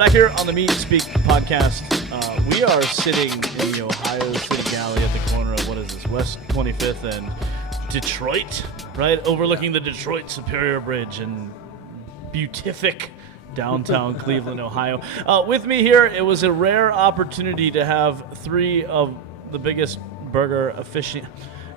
Back here on the Meat Speak podcast, we are sitting in the Ohio City Galley at the corner of, what is this, West 25th and Detroit, right? Overlooking the Detroit Superior Bridge in beatific downtown Cleveland, Ohio. With me here, it was a rare opportunity to have three of the biggest burger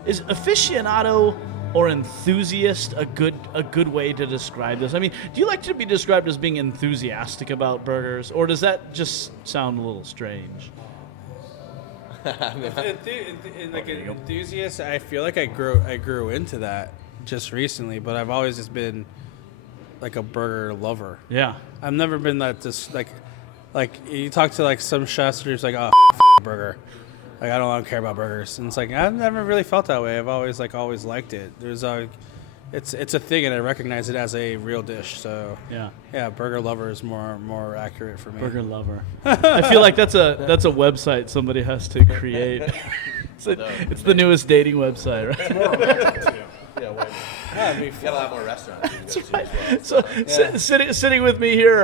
Is aficionado or enthusiast a good way to describe this? I mean, do you like to be described as being enthusiastic about burgers, or does that just sound a little strange? Enthusiast, I feel like I grew into that just recently, but I've always just been like a burger lover. Yeah. I've never been that just like you talk to like some chefs who are just like, oh, burger. Like, I don't care about burgers. And it's like, I've never really felt that way. I've always liked it. There's it's a thing, and I recognize it as a real dish. So yeah, burger lover is more accurate for me. Burger lover. I feel like that's a website somebody has to create. It's the newest dating website, right? It's more American too. Yeah, way more. You got a lot more restaurants. That's right. So sitting with me here,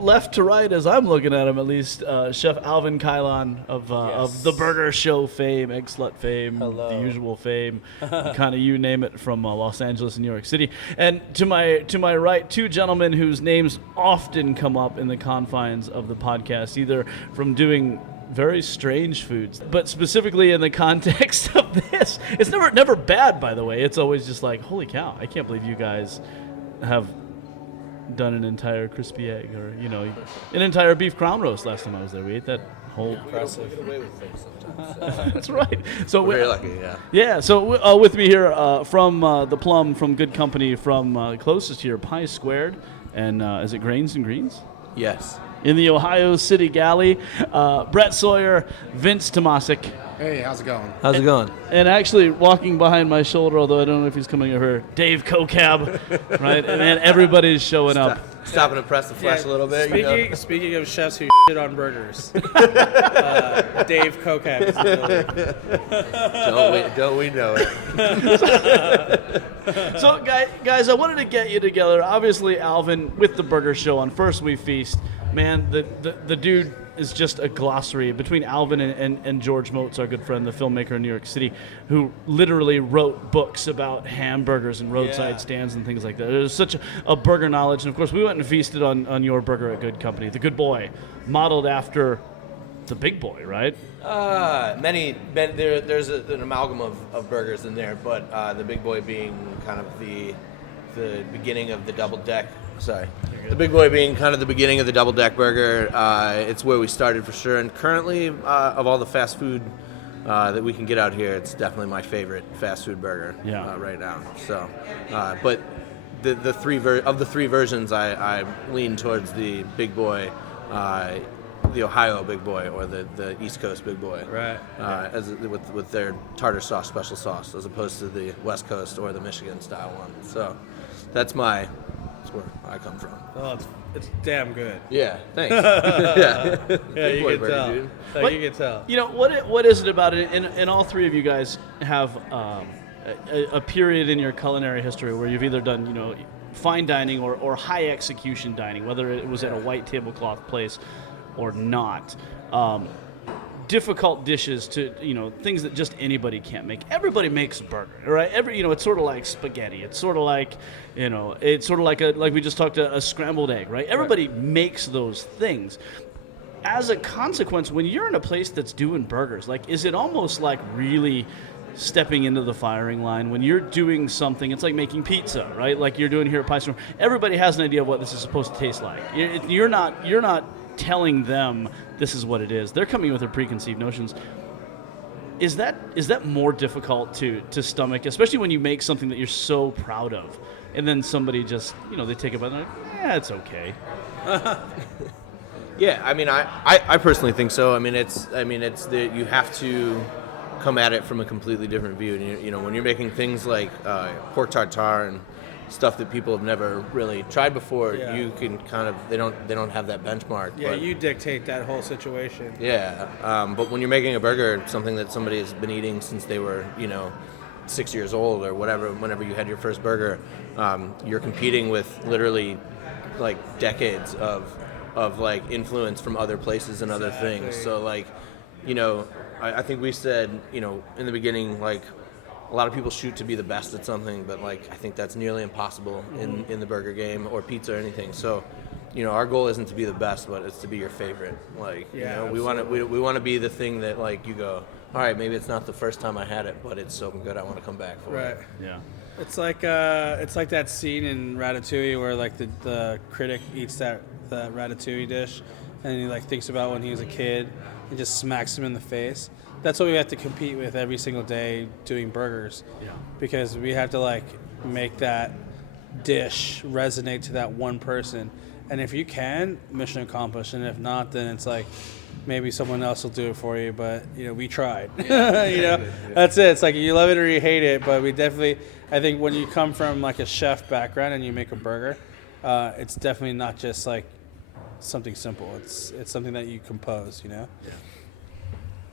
left to right, as I'm looking at him at least, Chef Alvin Kylon of the Burger Show fame, Egg Slut fame, The Usual fame, kind of you name it, from Los Angeles and New York City. And to my right, two gentlemen whose names often come up in the confines of the podcast, either from doing very strange foods, but specifically in the context of this, it's never bad, by the way. It's always just like, holy cow, I can't believe you guys have done an entire crispy egg, or an entire beef crown roast. Last time I was there, we ate that whole. Impressive. We get away with things sometimes. That's right. So we're very lucky. Yeah. Yeah. So with me here from the Plum, from Good Company, from closest here, Pie Squared, and is it Grains and Greens? Yes. In the Ohio City Galley, Brett Sawyer, Vince Tomasic. Hey, how's it going? How's it going? And actually walking behind my shoulder, although I don't know if he's coming over, Dave Kokab, right? And then everybody's showing up. Stopping to press the flesh a little bit. Speaking of chefs who shit on burgers, Dave Kokab is the building. Don't we know it? So, guys, I wanted to get you together. Obviously, Alvin with the Burger Show on First We Feast. Man, the dude is just a glossary. Between Alvin and George Motes, our good friend, the filmmaker in New York City, who literally wrote books about hamburgers and roadside stands and things like that. There's such a burger knowledge. And, of course, we went and feasted on your burger at Good Company, the Good Boy, modeled after the Big Boy, right? There's an amalgam of burgers in there, but the Big Boy being kind of the beginning of the double deck. Sorry. The Big Boy being kind of the beginning of the double deck burger. It's where we started for sure. And currently, of all the fast food that we can get out here, it's definitely my favorite fast food burger right now. So, but the three versions, I lean towards the Big Boy, the Ohio Big Boy, or the East Coast Big Boy, right? With their tartar sauce special sauce, as opposed to the West Coast or the Michigan style one. So that's where I come from. Oh, it's damn good. Yeah, thanks. Yeah, you can tell. You can tell. What is it about it? And all three of you guys have a period in your culinary history where you've either done fine dining or high execution dining, whether it was at a white tablecloth place or not. Difficult dishes to things that just anybody can't make. Everybody makes a burger, right? It's sort of like spaghetti. It's sort of like like we just talked a scrambled egg, right? Everybody makes those things. As a consequence, when you're in a place that's doing burgers, like, is it almost like really stepping into the firing line when you're doing something? It's like making pizza, right? Like you're doing here at Pie Storm. Everybody has an idea of what this is supposed to taste like. You're not telling them this is what it is. They're coming with their preconceived notions. Is that more difficult to stomach, especially when you make something that you're so proud of, and then somebody just they take it by and they're like, yeah, it's okay. Yeah, I mean, I personally think so. I mean, it's you have to come at it from a completely different view. And when you're making things like pork tartare and stuff that people have never really tried before, you can kind of they don't have that benchmark. Yeah, you dictate that whole situation. Yeah, but when you're making a burger, something that somebody has been eating since they were 6 years old or whatever, whenever you had your first burger, you're competing with literally like decades of of like influence from other places and other things. So like, you know, I think we said, you know, in the beginning, like a lot of people shoot to be the best at something, but like I think that's nearly impossible in the burger game or pizza or anything. So, you know, our goal isn't to be the best, but it's to be your favorite. Like, you know, we want to be the thing that like you go, all right, maybe it's not the first time I had it, but it's so good I want to come back for it. Yeah. It's like that scene in Ratatouille where like the critic eats that Ratatouille dish, and he like thinks about when he was a kid and just smacks him in the face. That's what we have to compete with every single day doing burgers. Yeah. Because we have to like make that dish resonate to that one person. And if you can, mission accomplished. And if not, then it's like maybe someone else will do it for you. But you know, we tried. You know, that's it. It's like you love it or you hate it. But we definitely, I think when you come from like a chef background and you make a burger, it's definitely not just like something simple. It's something that you compose. You know. Yeah.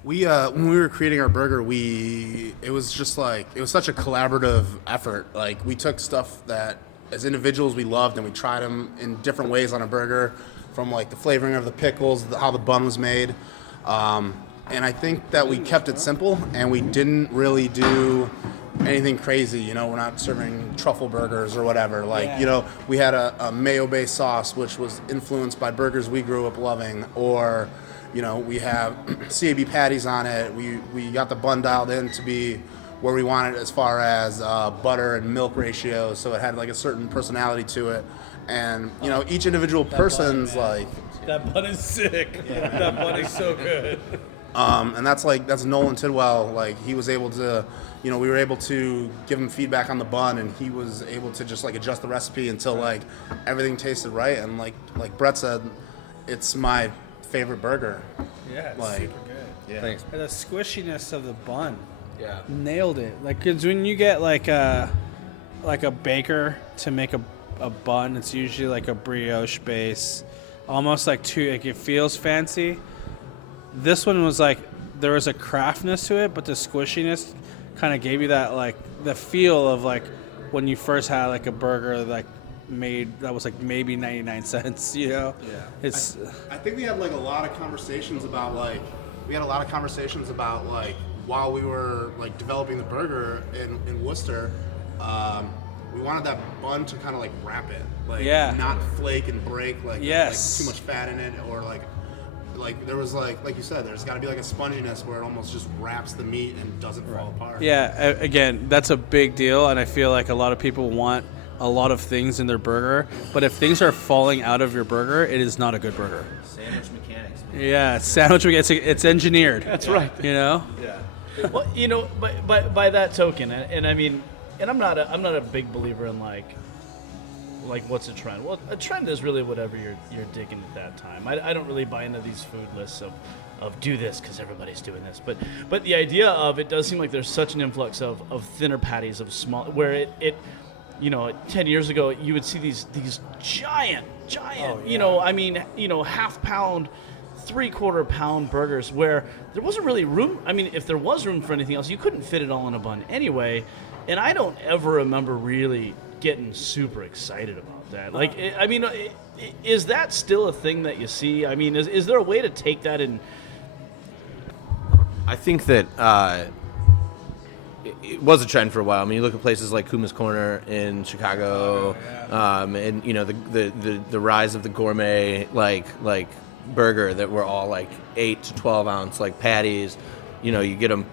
We when we were creating our burger, it was such a collaborative effort. Like we took stuff that as individuals we loved and we tried them in different ways on a burger, from like the flavoring of the pickles, how the bun was made, and I think that we kept it simple and we didn't really do anything crazy. You know, we're not serving truffle burgers or whatever. Like, you know, we had a mayo-based sauce which was influenced by burgers we grew up loving, or you know, we have CAB patties on it. We got the bun dialed in to be where we want it as far as butter and milk ratio, so it had like a certain personality to it. And you know, each individual person's like that bun is sick. Yeah. That bun is so good. And that's Nolan Tidwell. Like he was able to, you know, we were able to give him feedback on the bun, and he was able to just like adjust the recipe until like everything tasted right. And like Brett said, it's my favorite burger. Yeah, it's like, super good. Yeah. Thanks. And the squishiness of the bun. Yeah. Nailed it. Like, 'cause when you get like a baker to make a bun, it's usually like a brioche base, almost like it feels fancy. This one was like, there was a craftness to it, but the squishiness kind of gave you that like the feel of like when you first had like a burger like made that was like maybe 99 cents, you know. It's I think we had like a lot of conversations about like while we were like developing the burger in Worcester, we wanted that bun to kind of like wrap it, like not flake and break, like too much fat in it, or like there was like you said, there's got to be like a sponginess where it almost just wraps the meat and doesn't fall apart. Yeah, again, that's a big deal, and I feel like a lot of people want a lot of things in their burger, but if things are falling out of your burger, it is not a good burger. Sandwich mechanics. Man. Yeah, sandwich mechanics. It's engineered. That's right. You know. Yeah. Well, you know, by that token, and I mean, and I'm not a big believer in like what's a trend. Well, a trend is really whatever you're digging at that time. I don't really buy into these food lists of do this because everybody's doing this, but the idea of it does seem like there's such an influx of thinner patties of small, where it you know, 10 years ago you would see these giant you know, I mean, you know, half pound, 3/4 pound burgers where there wasn't really room. I mean, if there was room for anything else, you couldn't fit it all in a bun anyway. And I don't ever remember really getting super excited about that. Like, I mean, is that still a thing that you see? I mean, is there a way to take that and? I think that it was a trend for a while. I mean, you look at places like Kuma's Corner in Chicago, and you know the rise of the gourmet like burger that were all like 8 to 12 ounce like patties. You know, you get them,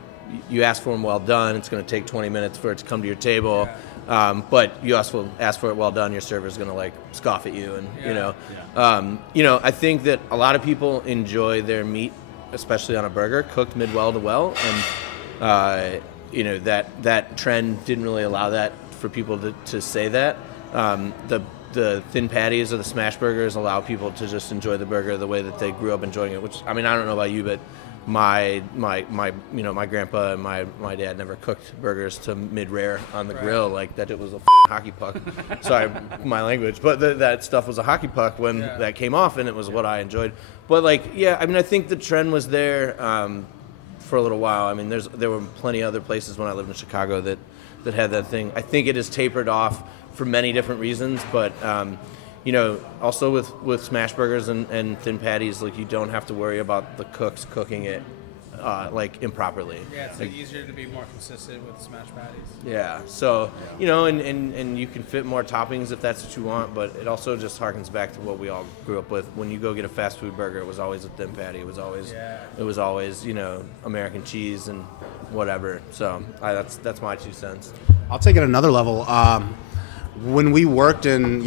you ask for them well done. It's going to take 20 minutes for it to come to your table, but you also ask for it well done. Your server's going to like scoff at you, and you know, I think that a lot of people enjoy their meat, especially on a burger, cooked mid well to well, and you know, that trend didn't really allow that for people to say that. The thin patties or the smash burgers allow people to just enjoy the burger the way that they grew up enjoying it. Which, I mean, I don't know about you, but my you know, my grandpa and my dad never cooked burgers to mid rare on the grill, like that it was a hockey puck. Sorry, my language, but that stuff was a hockey puck when that came off, and it was what I enjoyed. But like, yeah, I mean, I think the trend was there for a little while. I mean, there were plenty of other places when I lived in Chicago that had that thing. I think it has tapered off for many different reasons, but also with smash burgers and thin patties, like you don't have to worry about the cooks cooking it like improperly. Yeah, it's Like, easier to be more consistent with smash patties. yeah, so and you can fit more toppings if that's what you want, but it also just harkens back to what we all grew up with. When you go get a fast food burger, it was always a thin patty. It was always American cheese and whatever. So that's my 2 cents. I'll take it another level. When we worked in,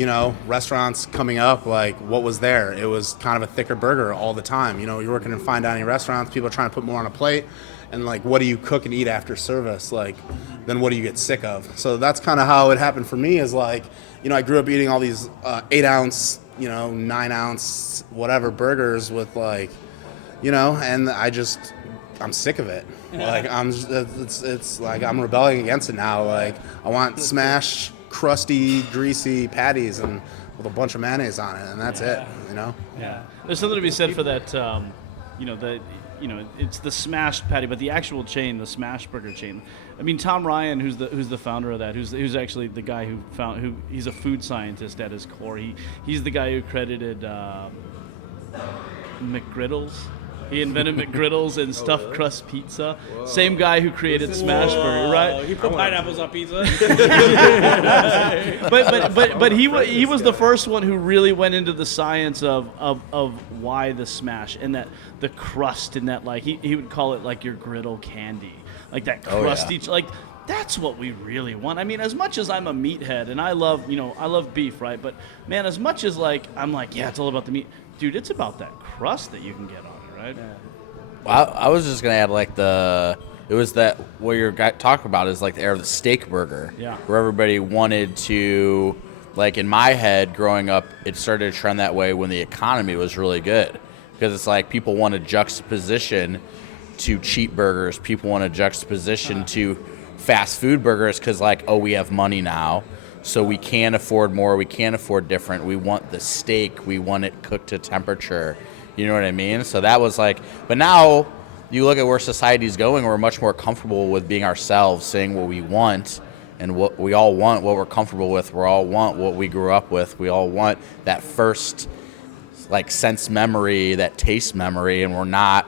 restaurants coming up, like what was there? It was kind of a thicker burger all the time. You're working in fine dining restaurants, people are trying to put more on a plate, and like, what do you cook and eat after service? Like, then what do you get sick of? So that's kind of how it happened for me is like, I grew up eating all these 8-ounce, 9-ounce, whatever burgers with like, and I'm sick of it. Like it's like I'm rebelling against it now. Like I want smashed, crusty, greasy patties and with a bunch of mayonnaise on it, and that's it. Yeah, there's something to be said for that. It's the smashed patty, but the actual chain, the Smash Burger chain. I mean, Tom Ryan, who's the founder of that, who's actually the guy who he's a food scientist at his core. He's the guy who credited McGriddles. He invented McGriddles and stuffed crust pizza. Whoa. Same guy who created Smash Burger, right? He put pineapples on pizza. but he was the first one who really went into the science of why the smash and that the crust and that like he would call it like your griddle candy, like that crusty like. That's what we really want. I mean, as much as I'm a meathead and I love beef, right? But man, as much as like I'm like, yeah, it's all about the meat, dude. It's about that crust that you can get on it, right? Yeah. Well, I was just gonna add like it was that what you're talking about is like the era of the steak burger, where everybody wanted to, like in my head growing up, it started to trend that way when the economy was really good, because it's like people wanted juxtaposition to cheap burgers, people wanted juxtaposition to fast food burgers because like, oh, we have money now, so we can afford more, we can afford different, we want the steak, we want it cooked to temperature, you know what I mean? So that was like, but now you look at where society's going, we're much more comfortable with being ourselves, saying what we want, and what we all want, what we're comfortable with, we all want what we grew up with, we all want that first like sense memory, that taste memory, and we're not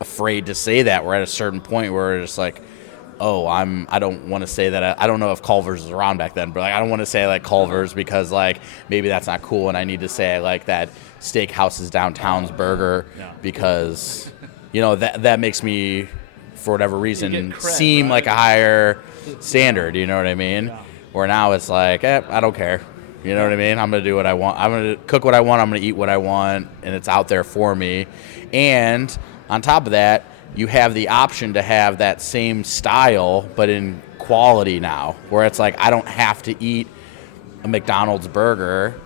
afraid to say that. We're at a certain point where it's like, oh, I don't want to say that. I don't know if Culver's was around back then, but like, I don't want to say I like Culver's because like maybe that's not cool, and I need to say I like that Steakhouse's Downtown's burger because that makes me, for whatever reason, seem like a higher standard. You know what I mean? Yeah. Where now it's like, I don't care. You know what I mean? I'm gonna do what I want. I'm gonna cook what I want. I'm gonna eat what I want, and it's out there for me. And on top of that, you have the option to have that same style, but in quality now, where it's like I don't have to eat a McDonald's burger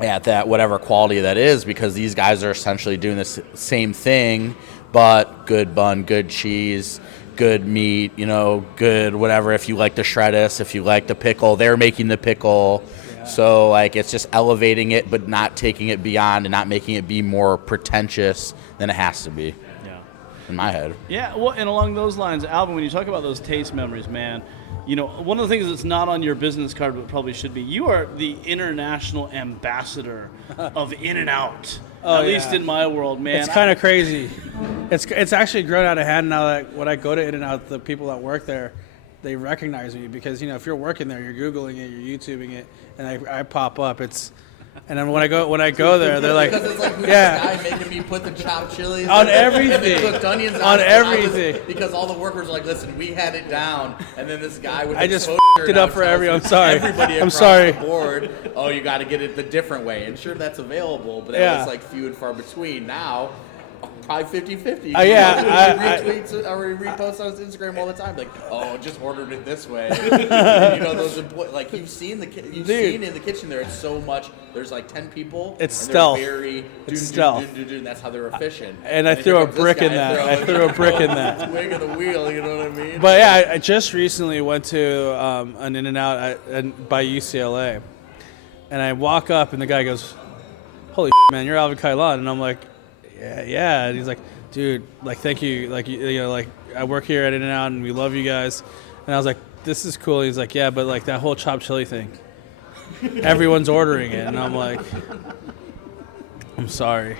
at that whatever quality that is, because these guys are essentially doing this same thing, but good bun, good cheese, good meat, good whatever. If you like the shreddus, if you like the pickle, they're making the pickle. Yeah. So like it's just elevating it, but not taking it beyond and not making it be more pretentious than it has to be. In my head. Yeah, well, and along those lines, Alvin, when you talk about those taste memories, man, one of the things that's not on your business card but probably should be, you are the international ambassador of In-N-Out. At least in my world, man. It's kind of crazy. It's actually grown out of hand now that when I go to In-N-Out, the people that work there, they recognize me because, if you're working there, you're Googling it, you're YouTubing it, and I pop up. And then when I go there, they're like, because it's like, who's this guy making me put the chopped chilies on everything, and the cooked onions on everything, because all the workers are like, listen, we had it down, and then this guy with I just f***ed it up for everyone. I'm sorry. Everybody I'm across sorry. the board. Oh, you got to get it the different way, and sure, that's available, but that was like few and far between. Now, probably 50-50. I repost on Instagram all the time, like, oh, just ordered it this way. Those like you've seen in the kitchen there. It's so much. There's like 10 people. It's stealth. It's stealth. And that's how they're efficient. And I threw a brick in that. I threw a brick in that. Twig of the wheel. You know what I mean? But yeah, I just recently went to an In-N-Out by UCLA, and I walk up and the guy goes, "Holy man, you're Alvin Kailan," and I'm like, yeah, and he's like, dude, like, thank you, like, like, I work here at In-N-Out, and we love you guys, and I was like, this is cool. He's like, yeah, but like that whole chopped chili thing, everyone's ordering it, and I'm like, I'm sorry.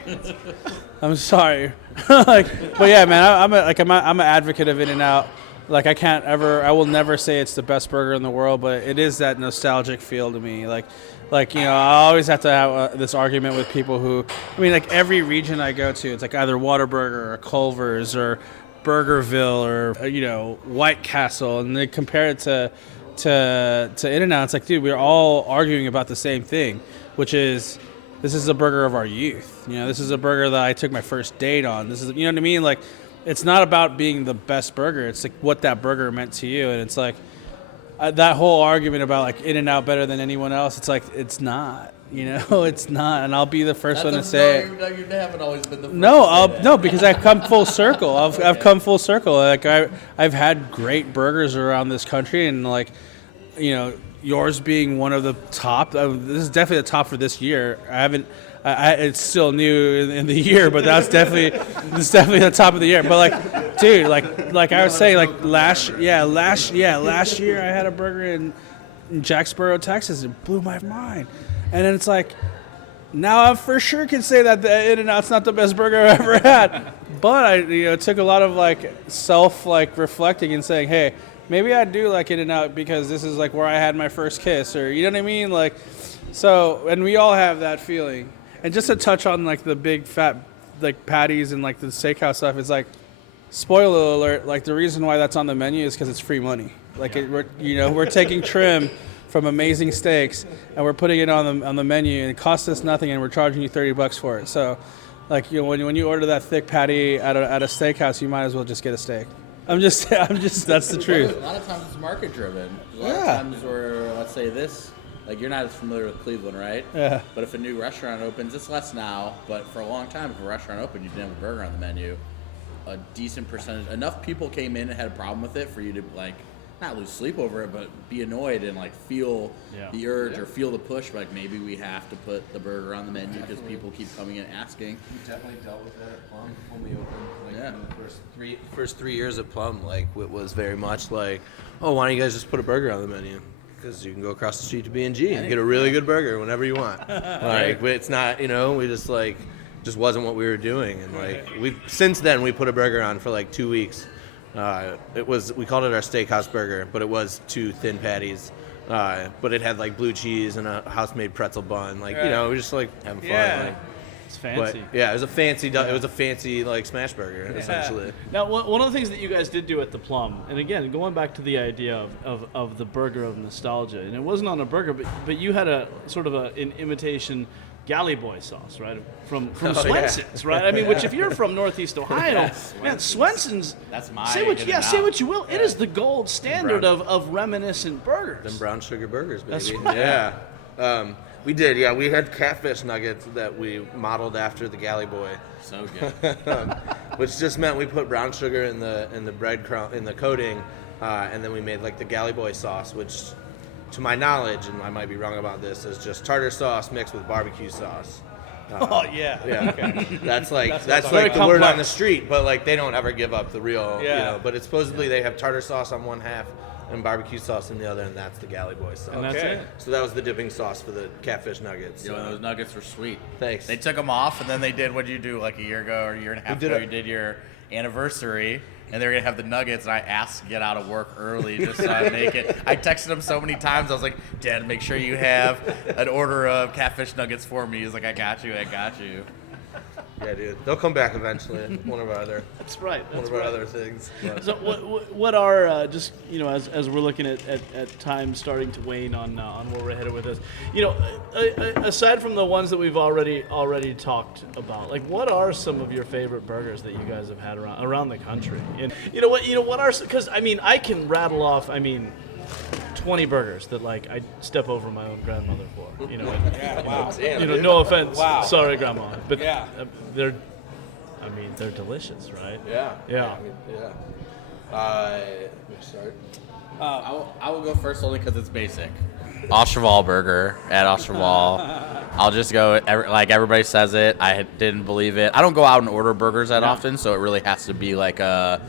I'm sorry. Like, but yeah, man, I'm an advocate of In-N-Out. Like, I will never say it's the best burger in the world, but it is that nostalgic feel to me. Like, I always have to have this argument with people who, like every region I go to, it's like either Whataburger or Culver's or Burgerville or, White Castle, and they compare it to In-N-Out. It's like, dude, we're all arguing about the same thing, which is, this is a burger of our youth. This is a burger that I took my first date on. This is, you know what I mean? Like, it's not about being the best burger. It's like what that burger meant to you. And it's like that whole argument about like In-N-Out better than anyone else. It's like, it's not, it's not. And I'll be the first one to say it. You haven't always been the first. No, because I've come full circle. I've come full circle. Like I've had great burgers around this country, and like, yours being one of the top. This is definitely the top for this year. It's still new in the year, but it's definitely the top of the year. But like, dude, like I was saying, like last year I had a burger in Jacksboro, Texas. It blew my mind. And then it's like, now I for sure can say that the In-N-Out's not the best burger I've ever had. But I took a lot of like self reflecting and saying, hey, maybe I do like In-N-Out because this is like where I had my first kiss, or you know what I mean? Like, so, and we all have that feeling. And just to touch on like the big fat like patties and like the steakhouse stuff, it's like, spoiler alert, like the reason why that's on the menu is because it's free money. Like we're taking trim from amazing steaks and we're putting it on the menu, and it costs us nothing, and we're charging you $30 for it. So, like when you order that thick patty at a steakhouse, you might as well just get a steak. I'm just that's the truth. A lot of times it's market driven. A lot of times where, let's say this. Like, you're not as familiar with Cleveland, right? Yeah. But if a new restaurant opens, it's less now, but for a long time, if a restaurant opened, you didn't have a burger on the menu, a decent percentage, enough people came in and had a problem with it for you to, like, not lose sleep over it, but be annoyed and, like, feel the urge or feel the push, like, maybe we have to put the burger on the menu because people keep coming in asking. We definitely dealt with that at Plum when we opened. Like, in the first three years at Plum, like, it was very much like, oh, why don't you guys just put a burger on the menu? Because you can go across the street to B&G and get a really good burger whenever you want. Like, it's not, we just wasn't what we were doing. And like, since then we put a burger on for like 2 weeks. We called it our steakhouse burger, but it was 2 thin patties. But it had like blue cheese and a house-made pretzel bun. Like, we were just like having fun. Yeah. Like, It's fancy. But, yeah, it was a fancy like smash burger essentially. Now, one of the things that you guys did do at the Plum, and again, going back to the idea of the burger of nostalgia, and it wasn't on a burger, but you had a sort of an imitation Galley Boy sauce, right? From Swenson's, right? I mean, which if you're from Northeast Ohio, man, Swenson's. That's my say what you will. It is the gold standard of reminiscent burgers. Them brown sugar burgers, baby. That's right. Yeah. We did, yeah. We had catfish nuggets that we modeled after the Galley Boy. So good. Which just meant we put brown sugar in the breadcrumb in the coating, and then we made like the Galley Boy sauce, which, to my knowledge, and I might be wrong about this, is just tartar sauce mixed with barbecue sauce. Yeah. Okay. That's like very the word complex. on the street, but like they don't ever give up the real. Yeah. But it's supposedly they have tartar sauce on one half and barbecue sauce in the other, and that's the Galley Boy sauce. And that's it. So that was the dipping sauce for the catfish nuggets. Yo, those nuggets were sweet. Thanks. They took them off, and then they did what you do like a year ago or a year and a half ago. did You did your anniversary, and they were gonna have the nuggets, and I asked to get out of work early just so I'd make it. I texted him so many times. I was like, Dad, make sure you have an order of catfish nuggets for me. He's like, I got you. Yeah, dude. They'll come back eventually. One of our other other things. But- So what are just as we're looking at time starting to wane on where we're headed with this, aside from the ones that we've already talked about, like what are some of your favorite burgers that you guys have had around the country? And what are, because I can rattle off 20 burgers that like I step over my own grandmother for. No offense. Wow. Sorry, Grandma, but Yeah. they're delicious, right? Yeah. Yeah. Let me start. I will go first only because it's basic. Osterwald burger at Osterwald. I'll just go like everybody says it. I didn't believe it. I don't go out and order burgers that often, so it really has to be like a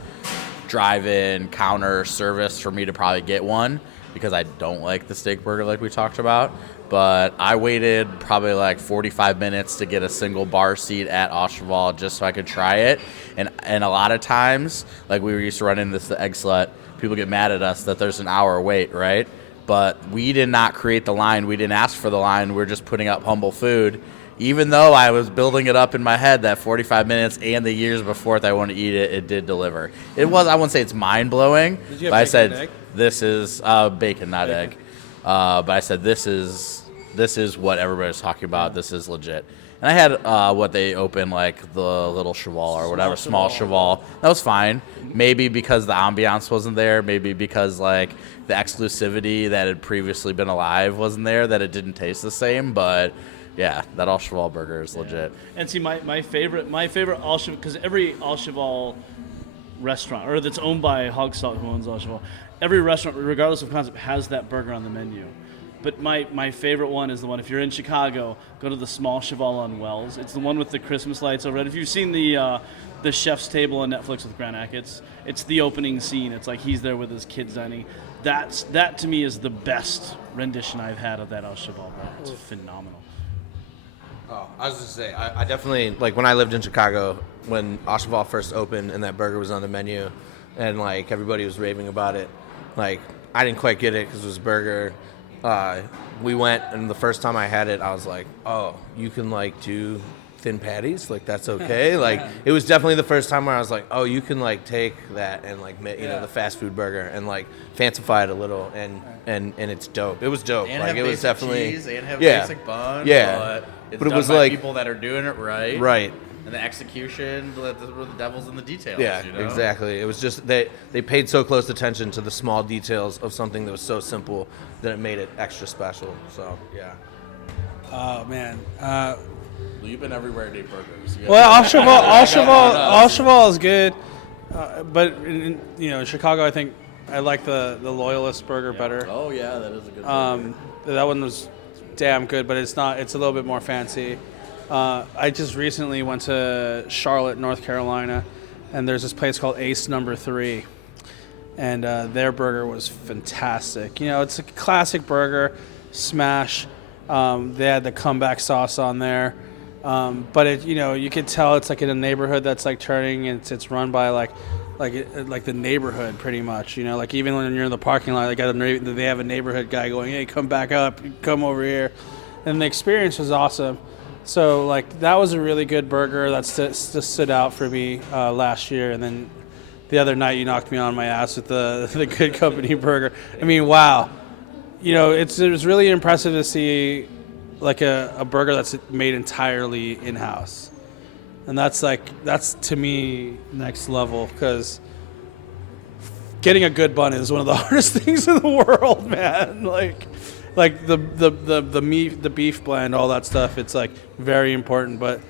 drive-in counter service for me to probably get one. because I don't like the steak burger like we talked about. But I waited probably like 45 minutes to get a single bar seat at Osterwald just so I could try it. And a lot of times, like we were used to run into the Egg Slut, people get mad at us that there's an hour wait, right? But we did not create the line. We didn't ask for the line. We're just putting up humble food. Even though I was building it up in my head that 45 minutes and the years before that I wanted to eat it, it did deliver. It was, I wouldn't say it's mind-blowing, Did you have but I bacon said, and egg? this is bacon, not egg. But I said, this is what everybody's talking about. This is legit. And I had what they opened, like the little cheval or whatever, small cheval. That was fine. Maybe because the ambiance wasn't there. Maybe because like the exclusivity that had previously been alive wasn't there, that it didn't taste the same. But yeah, that Al Cheval burger is legit. And see, my favorite Al Cheval, because every Al Cheval restaurant, or that's owned by Hogsalt, who owns Al Cheval, every restaurant, regardless of concept, has that burger on the menu. But my favorite one is the one, if you're in Chicago, go to the Small Cheval on Wells. It's the one with the Christmas lights overhead. If you've seen the Chef's Table on Netflix with Grant Achatz, it's the opening scene. It's like he's there with his kids dining. That to me is the best rendition I've had of that Al Cheval burger. It's phenomenal. Oh, I was just say, I definitely, like, when I lived in Chicago, when Osterwald first opened and that burger was on the menu, and, like, everybody was raving about it, like, I didn't quite get it because it was a burger. We went, and the first time I had it, I was like, oh, you can, like, do thin patties? Like, that's okay? Like, it was definitely the first time where I was like, oh, you can, like, take that and, like, you know, the fast food burger and, like, fancify it a little, and it's dope. It was dope. And like, have it was basic definitely cheese and have yeah. basic bun. Yeah. But it's But it done was by like- people that are doing it right. right. And the execution, the devil's in the details. Yeah, you know? exactly. It was just they paid so close attention to the small details of something that was so simple that it made it extra special. So yeah. Oh man. Well, you've been everywhere to eat burgers. You Well, gotta- Al Cheval is good, but in Chicago, I think I like the Loyalist burger better. Oh yeah, that is a good burger. That one was damn good, but it's not. It's a little bit more fancy. I just recently went to Charlotte, North Carolina, and there's this place called Ace Number 3, and their burger was fantastic. You know, it's a classic burger, smash. They had the comeback sauce on there, but it, you could tell it's like in a neighborhood that's like turning. And it's run by like the neighborhood pretty much. Like even when you're in the parking lot, they have a neighborhood guy going, "Hey, come back up, come over here," and the experience was awesome. So, like, that was a really good burger that stood out for me last year. And then the other night, you knocked me on my ass with the Good Company burger. I mean, wow. It was really impressive to see, like, a burger that's made entirely in-house. And that's, to me, next level. Because getting a good bun is one of the hardest things in the world, man. Like the meat, the beef blend, all that stuff, it's like very important. But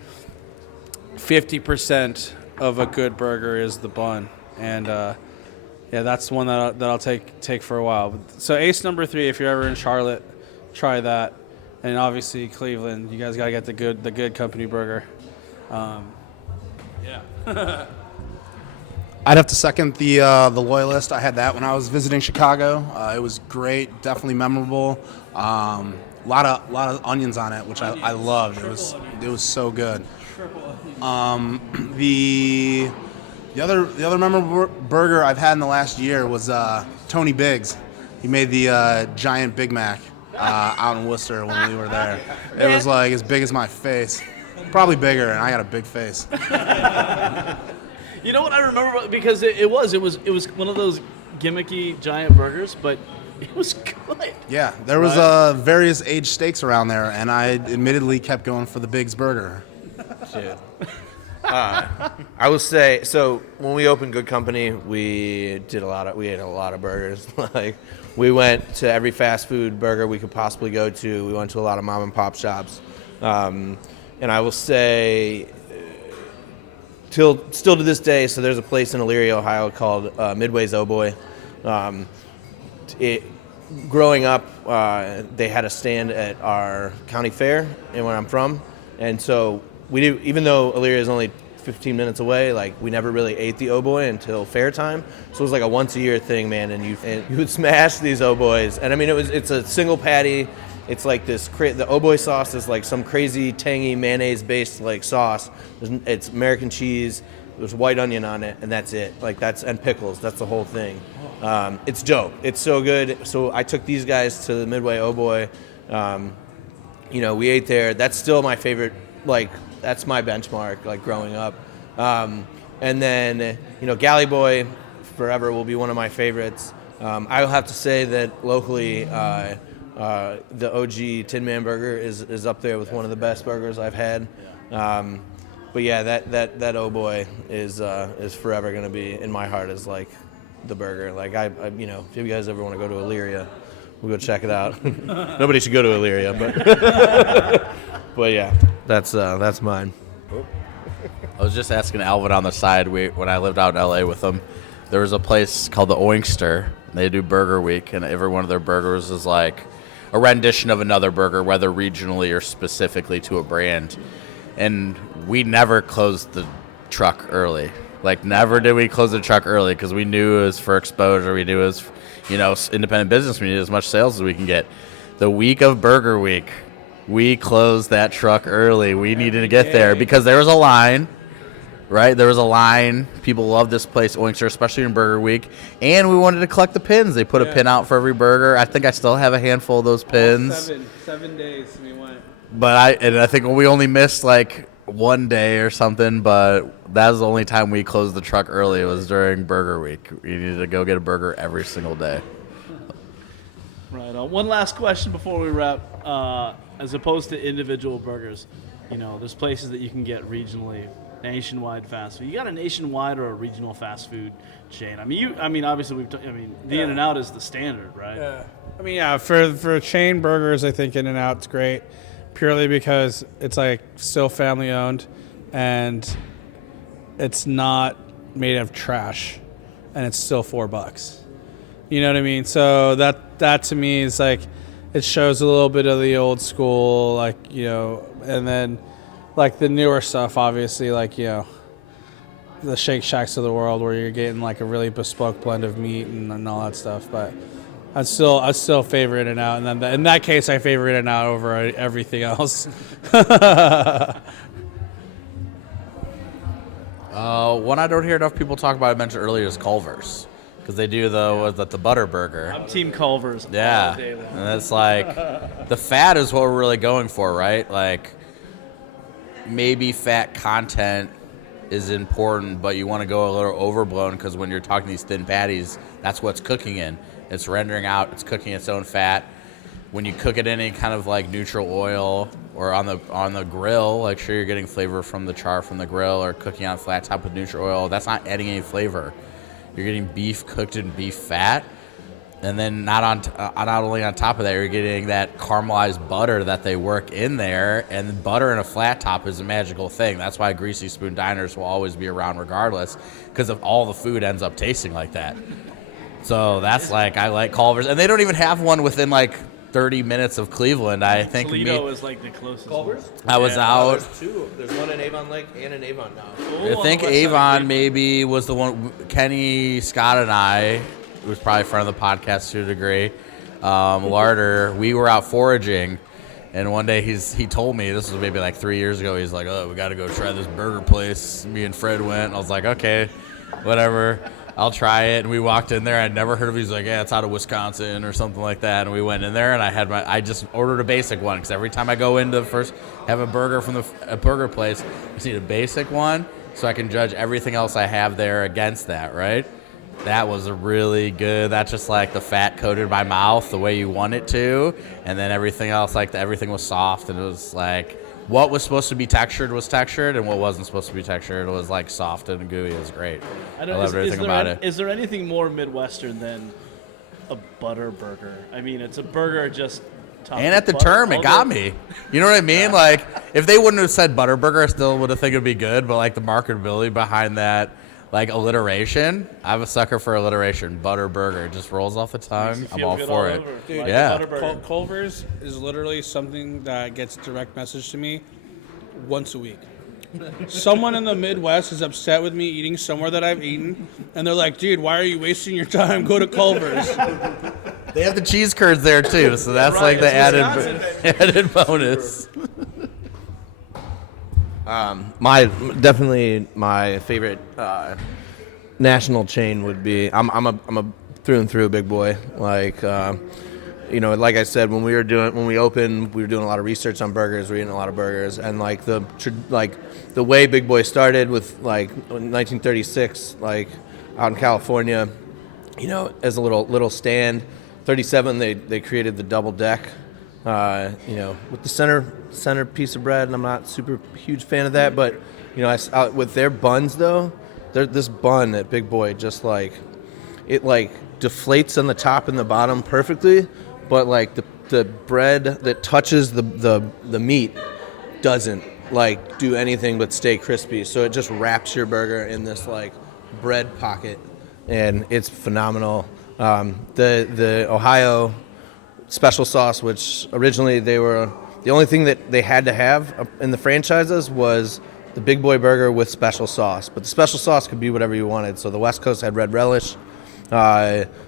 50% of a good burger is the bun, and that's one that I'll take for a while. So Ace Number 3, if you're ever in Charlotte, try that, and obviously Cleveland, you guys gotta get the Good Company burger. I'd have to second the Loyalist. I had that when I was visiting Chicago. It was great, definitely memorable. Lot of onions on it, which I loved. It was so good. The other memorable burger I've had in the last year was Tony Biggs. He made the giant Big Mac out in Worcester when we were there. It was like as big as my face, probably bigger, and I got a big face. You know what I remember, because it was one of those gimmicky giant burgers, but it was good. Yeah, there was various aged steaks around there, and I admittedly kept going for the Biggs burger. Shit. I will say, so when we opened Good Company, we ate a lot of burgers. Like, we went to every fast food burger we could possibly go to. We went to a lot of mom and pop shops, and I will say, still to this day, so there's a place in Elyria, Ohio called Midway's Oh Boy. Growing up, they had a stand at our county fair and where I'm from, and so we do. Even though Elyria is only 15 minutes away. Like, we never really ate the Oh Boy until fair time. So it was like a once a year thing, man. And you would smash these Oh Boys. And I mean, it's a single patty. It's like this, the Oh Boy sauce is like some crazy tangy mayonnaise based like sauce. It's American cheese. There's white onion on it, and that's it. Like, and pickles. That's the whole thing. It's dope. It's so good. So I took these guys to the Midway Oh Boy. We ate there. That's still my favorite. Like, that's my benchmark. Like, growing up. And then Galley Boy forever will be one of my favorites. I'll have to say that locally, the OG Tin Man Burger is up there with one of the best burgers I've had. But yeah, that Oh Boy is forever going to be in my heart as like the burger. Like, if you guys ever want to go to Illyria, we'll go check it out. Nobody should go to Illyria, but but yeah, that's mine. I was just asking Alvin on the side. When I lived out in LA with him, there was a place called the Oinkster. They do Burger Week, and every one of their burgers is like a rendition of another burger, whether regionally or specifically to a brand. And we never closed the truck early. Like, never did we close the truck early because we knew it was for exposure. We knew it was, independent business. We needed as much sales as we can get. The week of Burger Week, we closed that truck early. We needed to get there because there was a line, right? There was a line. People love this place, Oinkster, especially in Burger Week. And we wanted to collect the pins. They put a pin out for every burger. I think I still have a handful of those pins. 7 days we went. But I think we only missed like one day or something, but that was the only time we closed the truck early. It was during Burger Week. We needed to go get a burger every single day. Right on. One last question before we wrap. As opposed to individual burgers, there's places that you can get regionally, nationwide fast food. You got a nationwide or a regional fast food chain? Obviously the In-N-Out is the standard, right? Yeah. For chain burgers, I think In-N-Out's great, purely because it's like still family owned, and it's not made of trash, and it's still $4. You know what I mean? So that to me is like, it shows a little bit of the old school, and then like the newer stuff, obviously, like, the Shake Shacks of the world where you're getting like a really bespoke blend of meat and all that stuff. But I still favor In-N-Out, and then in that case, I favor In-N-Out over everything else. One I don't hear enough people talk about, I mentioned earlier, is Culver's. Because they do the butter burger. I'm Team Culver's. Yeah, all day long. and it's like the fat is what we're really going for, right? Like, maybe fat content is important, but you want to go a little overblown because when you're talking these thin patties, that's what's cooking in. It's rendering out. It's cooking its own fat. When you cook it in any kind of like neutral oil or on the grill, like, sure, you're getting flavor from the char from the grill, or cooking on flat top with neutral oil. That's not adding any flavor. You're getting beef cooked in beef fat, and then not only on top of that, you're getting that caramelized butter that they work in there, and butter in a flat top is a magical thing. That's why Greasy Spoon Diners will always be around regardless, because of all the food ends up tasting like that. So that's like, I like Culver's, and they don't even have one within like 30 minutes of Cleveland. I think Toledo is like the closest. Culver's? I was out. There's two. There's one in Avon Lake and in Avon now. I think Avon maybe was the one. Kenny, Scott, and I, who was probably a friend of the podcast to a degree, Larder, we were out foraging, and one day he told me, this was maybe like 3 years ago, he's like, oh, we got to go try this burger place. Me and Fred went, and I was like, okay, whatever. I'll try it. And we walked in there. I'd never heard of it. He's like, yeah, it's out of Wisconsin or something like that. And we went in there, and I just ordered a basic one, because every time I go into have a burger from a burger place, I just need a basic one so I can judge everything else I have there against that, right? That was a really good. That's just like the fat coated my mouth the way you want it to, and then everything else, like everything was soft, and it was like what was supposed to be textured was textured, and what wasn't supposed to be textured was like soft and gooey. It was great. I loved everything about it. Is there anything more Midwestern than a butter burger? I mean, it's a burger just topped and with at the butter. term, it got me. You know what I mean? Like, if they wouldn't have said butter burger, I still would have think it'd be good, but like the marketability behind that, like alliteration, I'm a sucker for alliteration. Butter burger just rolls off the tongue. I'm all for it. Dude, Like yeah. a butter burger. Culver's is literally something that gets direct message to me once a week. someone in the Midwest is upset with me eating somewhere that I've eaten, and they're like, dude, why are you wasting your time? Go to Culver's. They have the cheese curds there too, so that's like the added bonus. Definitely my favorite national chain would be. I'm a through and through big boy. Like like I said, when we opened, we were doing a lot of research on burgers. We were eating a lot of burgers, and like the way Big Boy started with like 1936, like out in California, as a little stand. 37, they created the double deck. With the center piece of bread, and I'm not super huge fan of that, but with their buns though, this bun at Big Boy just like it like deflates on the top and the bottom perfectly, but like the bread that touches the meat doesn't like do anything but stay crispy. So it just wraps your burger in this like bread pocket, and it's phenomenal. The Ohio special sauce, which originally they were the only thing that they had to have in the franchises was the Big Boy burger with special sauce, but the special sauce could be whatever you wanted. So the West Coast had red relish,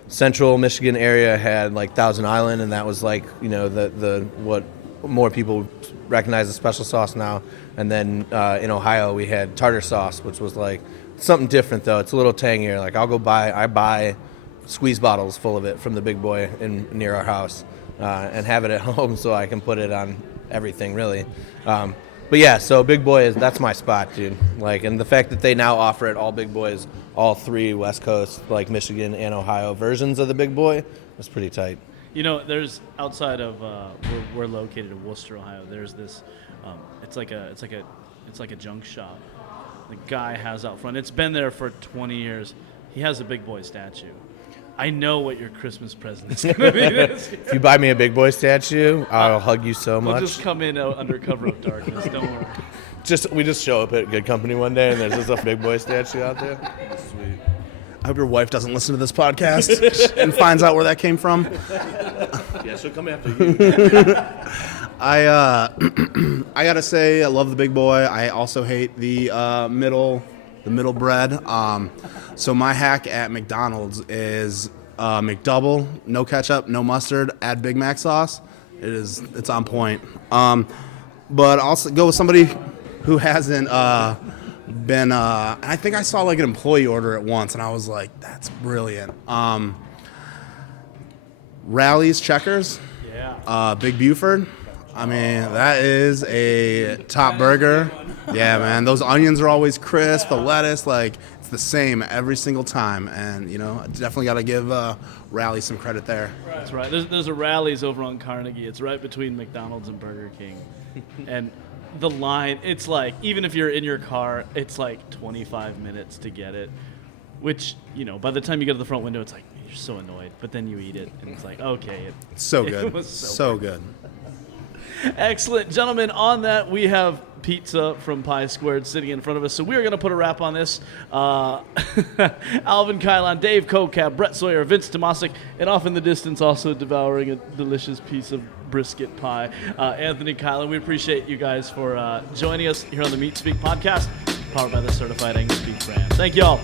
Central Michigan area had like Thousand Island, and that was like the what more people recognize as special sauce now. And then in Ohio we had tartar sauce, which was like something different though. It's a little tangier. Like I buy squeeze bottles full of it from the Big Boy near our house, and have it at home so I can put it on everything really. But yeah, so Big Boy that's my spot, dude. Like, and the fact that they now offer it all Big Boys, all three West Coast, like Michigan and Ohio versions of the Big Boy, is pretty tight. There's outside of we're located in Worcester, Ohio. There's this, it's like a junk shop. The guy has out front. It's been there for 20 years. He has a Big Boy statue. I know what your Christmas present is going to be this year. If you buy me a Big Boy statue, I'll hug you so much. We'll just come in under cover of darkness. Don't worry. We just show up at Good Company one day, and there's just a Big Boy statue out there. Sweet. I hope your wife doesn't listen to this podcast and finds out where that came from. Yeah, she'll come after you. I gotta say, I love the Big Boy. I also hate the middle bread. So my hack at McDonald's is McDouble, no ketchup, no mustard, add Big Mac sauce. It's on point. But I'll go with somebody who hasn't been. I think I saw like an employee order it once, and I was like, that's brilliant. Rally's Checkers. Yeah. Big Buford. I mean, that is a top burger. Yeah, man. Those onions are always crisp. The lettuce, like, it's the same every single time. And, I definitely got to give Rally some credit there. That's right. There's a Rally's over on Carnegie. It's right between McDonald's and Burger King. And the line, it's like, even if you're in your car, it's like 25 minutes to get it. Which, by the time you get to the front window, it's like, you're so annoyed. But then you eat it, and it's like, okay. It's so good. It was so good. Excellent. Gentlemen, on that, we have pizza from Pie Squared sitting in front of us. So we are going to put a wrap on this. Alvin Kylon, Dave Kokab, Brett Sawyer, Vince Tomasic, and off in the distance also devouring a delicious piece of brisket pie, Anthony Kylon. We appreciate you guys for joining us here on the Meat Speak podcast, powered by the Certified Angus Beef brand. Thank you all.